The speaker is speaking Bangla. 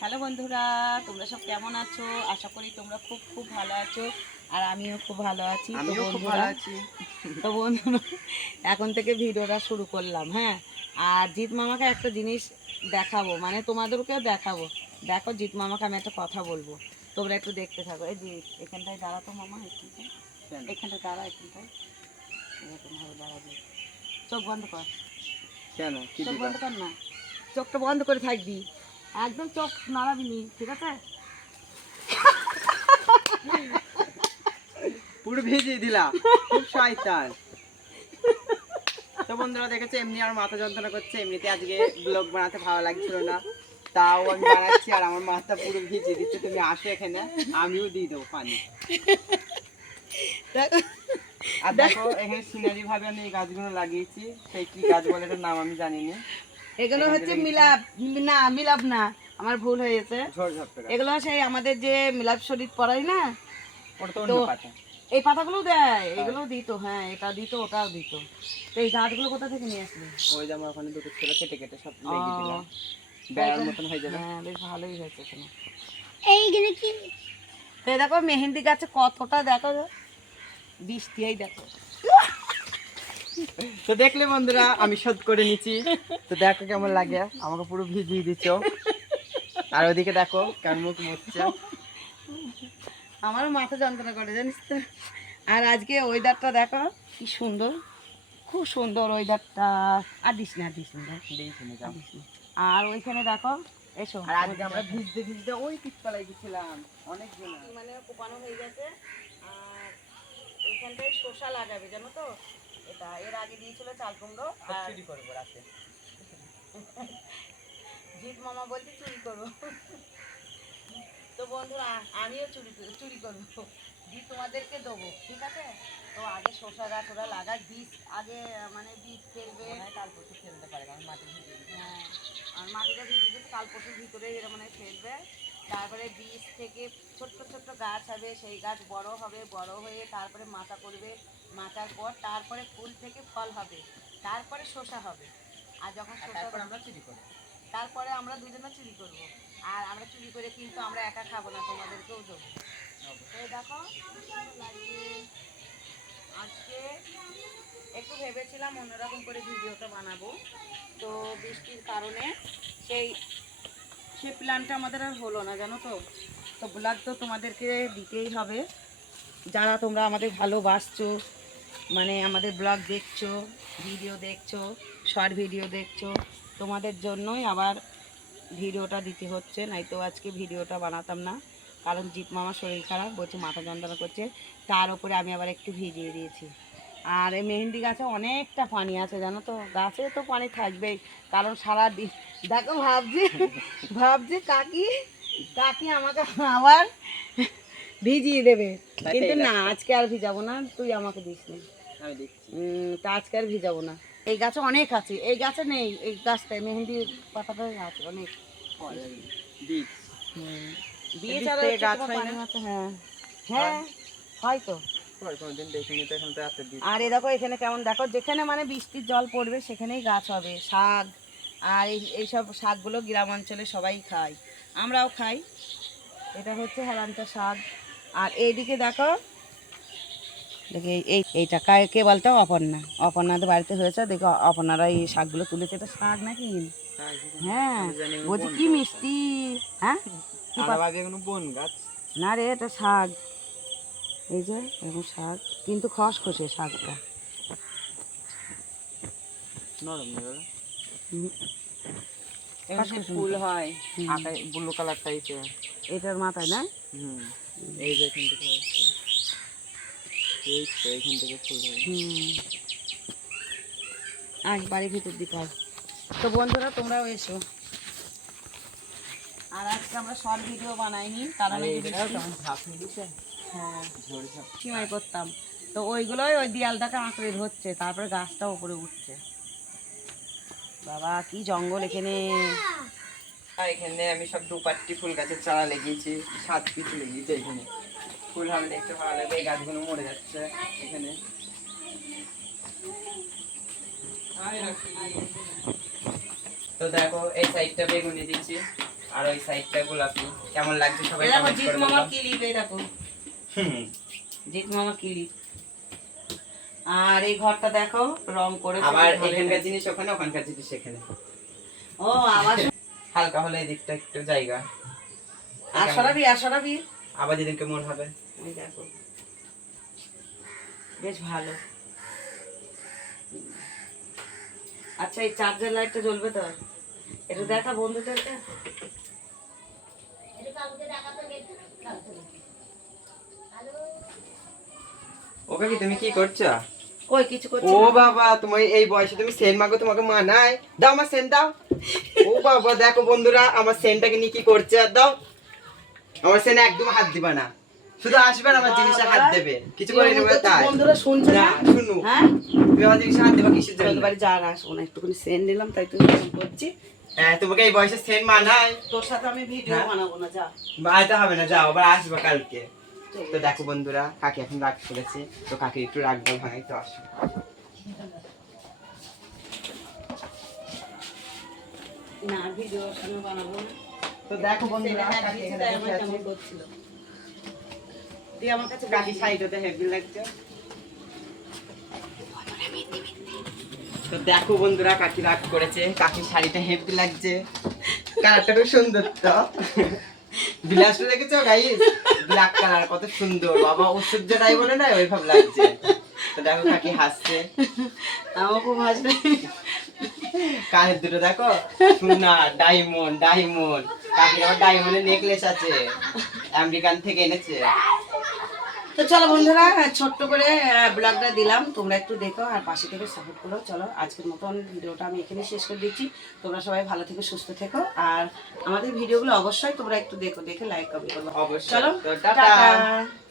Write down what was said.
হ্যালো বন্ধুরা, তোমরা সব কেমন আছো? আশা করি তোমরা খুব খুব ভালো আছো, আর আমিও খুব ভালো আছি। তো বন্ধুরা এখন থেকে ভিডিওটা শুরু করলাম। হ্যাঁ, আর জিৎ মামাকে একটা জিনিস দেখাবো, মানে তোমাদেরকেও দেখাবো। দেখো, জিৎ মামাকে আমি একটা কথা বলবো, তোমরা একটু দেখতে থাকো। এই যে এখানটায় দাঁড়াতো মামা, এখানটায় দাঁড়া, এখানটায় এরকম ভাবে দাঁড়াবি। চোখ বন্ধ কর। কেন? চোখ বন্ধ কর না, চোখটা বন্ধ করে থাকবি, একদম চোখ নাড়াবি নি, ঠিক আছে? পুরো ভিজিয়ে দিলা, খুব শয়তান। তো বন্ধুরা দেখেছো, এমনি আর মাথা যন্ত্রণা করছে, এমনিতে আজকে ব্লগ বানাতে ভালো লাগছিল না, তাও আমি বানাচ্ছি আর আমার মাথা পুরো ভিজিয়ে দিচ্ছে। তুমি আসো এখানে, আমিও দিয়ে দেবো পানি। আর দেখো এখানে সিনারি ভাবে আমি এই গাছগুলো লাগিয়েছি, সেই কি গাছ বলে এটার নাম আমি জানি না। এগুলো হচ্ছে মিলাপ, না মিলাপ না, আমার ভুল হয়েছে। এগুলো সেই আমাদের যে মিলাপ শরীফ পড়াই না, ওটা তো অন্য পাতা। এই পাতাগুলো দেয়, এগুলো দিত। হ্যাঁ, এটা দিত, ওটাও দিত। তো এই গাছগুলো কোথা থেকে নিয়ে আসলে? ওই যে আমার ওখানে দুটো ছিল, কেটে কেটে সব লাগিয়ে দিলাম, বেড়ার মতন হয়ে যাবে। হ্যাঁ, বেশ ভালোই হয়েছে এখানে। এইগুলো কি? তো দেখো মেহেন্দি গাছে কতটা, দেখো বৃষ্টি, এই দেখো। তো দেখলে বন্ধুরা, আমি শোধ করে নিচ্ছি। তো দেখো কেমন লাগে, আমাকে পুরো ভিজিয়ে দিচ্ছ। আর ওদিকে দেখো কেমন মুখ মুছছে। আমারও মাথা যন্ত্রণা করে, জানিস তো। আর আজকে ওয়েদারটা দেখো কি সুন্দর, খুব সুন্দর ওয়েদারটা। আর দিস না, দিস না, আর ওইখানে দেখো, এসো। আর আজকে আমরা ভিজতে ভিজতে ওই তিততলায় গেছিলাম, অনেক জন মানে কোপানো হয়ে গেছে। আর এইখানটায় শসা লাগাবে, জানো তো। এটা এর আগে দিয়েছিল চাল কুমড়ো, আর চুরি করবো রাতে। জিৎ মামা বলতে চুরি করবো। তো বন্ধুরা আমিও চুরি করবো, বীজ তোমাদেরকে দেবো, ঠিক আছে? তো আগে শসা গাছ ওরা লাগায়, বীজ আগে মানে বীজ ফেলবে, কাল পরশু ফেলতে পারে, কারণ মাটি ভিজে। হ্যাঁ, আর মাটিটা ভিজে দিতে কাল পরশুর ভিতরে এরা মানে ফেলবে। তারপরে বীজ থেকে ছোট্ট ছোট্ট গাছ হবে, সেই গাছ বড় হবে, বড় হয়ে তারপরে মাচা করবে, মাচার পর তারপরে ফুল থেকে ফল হবে, তারপরে শসা হবে। আর যখন শসা আমরা চুরি করবো, তারপরে আমরা দুজনে চুরি করব। আর আমরা চুরি করে কিন্তু আমরা একা খাবো না, তোমাদেরকেও দেবো। এই দেখো আজকে একটু ভেবেছিলাম অন্যরকম করে ভিডিওটা বানাবো, তো বৃষ্টির কারণে সেই প্ল্যানটা আমাদের আর হলো না, জানো তো। তো ব্লগ তো তোমাদেরকে দিতেই হবে, যারা তোমরা আমাদের ভালোবাসছো, মানে আমাদের ব্লগ দেখছো, ভিডিও দেখছো, শর্ট ভিডিও দেখছো, তোমাদের জন্যই আবার ভিডিওটা দিতে হচ্ছে, নয়তো আজকে ভিডিওটা বানাতাম না। কারণ জিৎ মামার শরীর খারাপ, বলছে মাথা যন্ত্রণা করছে, তার উপরে আমি আবার একটু ভিজিয়ে দিয়েছি। আর এই মেহেন্দি গাছে অনেকটা পানি আছে, জানো তো। গাছে তো পানি থাকবেই, কারণ সারাদিন দেখো ভাবছি কাকি আমাকে আবার ভিজিয়ে দেবে, কিন্তু না, আজকে আর ভিজাবো না, তুই আমাকে দিস নি। তা আজকে আর ভিজাবো না। এই গাছে অনেক আছে, এই গাছে নেই, এই গাছটায় মেহেন্দির পাতাটা আছে অনেক। হ্যাঁ হ্যাঁ, হয়তো। আর এই দেখো এখানে কেমন, দেখো যেখানে মানে বৃষ্টির জল পড়বে সেখানেই গাছ হবে, শাক। আর এইসব শাকগুলো গ্রাম অঞ্চলে সবাই খায়, আমরাও খাই। এটা হচ্ছে হেলান্তা শাক। আর এইদিকে দেখো, দেখি এইটা কে বলতো? অপর্ণাদের বাড়িতে হয়েছে, দেখো অপর্ণারা এই শাকগুলো তুলেছে। এটা শাক নাকি? হ্যাঁ, বলছি কি মিষ্টি। হ্যাঁ, বন গাছ না রে, এটা শাক। এই যে এরকম শাক, কিন্তু খসখসে শাকটা, নরম খসখসে ফুল হয়, ব্লু কালার টাইপের। এটার মাথায় না? এই যে এখান থেকে এইখান থেকে ফুল হয়। আজ বাড়ির ভিতর দিতে হয়। তো বন্ধুরা তোমরাও এসো। আর আজকে আমরা শর্ট ভিডিও বানাইনি, কারণ হ্যাঁ সীমাই করতাম, তো ওইগুলোই ওই দেয়ালটাকে আঁকড়ে ধরছে, তারপরে গাছটা উপরে উঠছে। বাবা কি জঙ্গল এখানে। আর এখানে আমি সব 2-5টি ফুল গাছের চারা লাগিয়েছি, 7 পিস লাগিয়েছি। এখানে ফুল হবে, দেখতে ভালো লাগবে। এই গাছগুলো মরে যাচ্ছে এখানে। তো দেখো এই সাইডটা বেগুনি দিচ্ছি, আর ওই সাইডটা গোলাপি। কেমন লাগছে সবাই এই দেখো কমেন্ট জিৎ করে মামা বলবেন। ক্লিপ, এই দেখো হুম। জিৎ মামা ক্লিপ। আর এই ঘরটা দেখো রং করে আবার এখানকার জিনিস ওখানে, ওখানকার জিনিস এখানে। ও আবার হালকা হলে এই দিকটা একটু জায়গা। আর সরাবি আবার যেদিনকে মন হবে। এই দেখো বেশ ভালো। আচ্ছা এই চার্জার লাইটটা জ্বলবে তো? একটু দেখা বন্ধুদেরকে। ওকে কি তুমি কি করছো? কই কিছু করছি ও না। বাবা, তোমার এই বয়সে তুমি সেন মাগো, তোমাকে মানায়? দাও আমার সেন দাও। ও বাবা দেখো বন্ধুরা, আমার সেনটাকে নিয়ে কি করছে। আর দাও আমার সেন, একদম হাত দিবা না, শুধু আসবে আর আমার জিনিসে হাত দেবে, কিছু করে নেবে তাই। বন্ধুরা শুনছে না না? শুনু, হ্যাঁ তুমি আমার জিনিসে হাত দেবা কিসের জন্য? তোদের বাড়ি যা না আসবো না, একটুখানি সেন্ড নিলাম তাই তুই এরকম করছি। হ্যাঁ তোমাকে এই বয়সে সেন মানায়? তোর সাথে আমি ভিডিও হ্যাঁ? বানাবো না, যা। বাড়াইতে হবে না, যাও আবার আসবে কালকে। তো দেখো বন্ধুরা, কাকি এখন রাগ করেছে, তো কাকি একটু রাগ দাও ভাই, তো আসো। না ভিডিও আমি বানাবো না। তো দেখো বন্ধুরা, সেটা কাকি দিয়েছি এখানে তাই বসে আমার আছে। কেমন করছিল। দিয়ে আমার কাছে কাকি শাড়িটাতে হেভি লাগছে। তো দেখো বন্ধুরা, কাকি রাগ করেছে, কাকির শাড়িটা হেভি লাগছে, কালারটা খুব সুন্দর। তো বিলাসটা দেখেছো গাইস, ব্ল্যাক কালার কত সুন্দর, বাবা ঐশ্বর্য রাই বলে না ওইভাবে লাগছে। তো দেখো কাকি হাসছে, আমার খুব হাসবে। কানের দুটো দেখো সোনা, ডায়মন্ড ডায়মন্ড, কাকির আবার ডায়মন্ডের নেকলেস আছে, আমেরিকান থেকে এনেছে। তো চলো বন্ধুরা, ছোট্ট করে ব্লগটা দিলাম, তোমরা একটু দেখো আর পাশে থেকে সাপোর্ট করো। চলো আজকের মতন ভিডিওটা আমি এখানে শেষ করে দিচ্ছি। তোমরা সবাই ভালো থেকো, সুস্থ থেকো, আর আমাদের ভিডিওগুলো অবশ্যই তোমরা একটু দেখো, দেখে লাইক কমেন্ট করো। অবশ্যই। চলো তো টাটা। টাটা।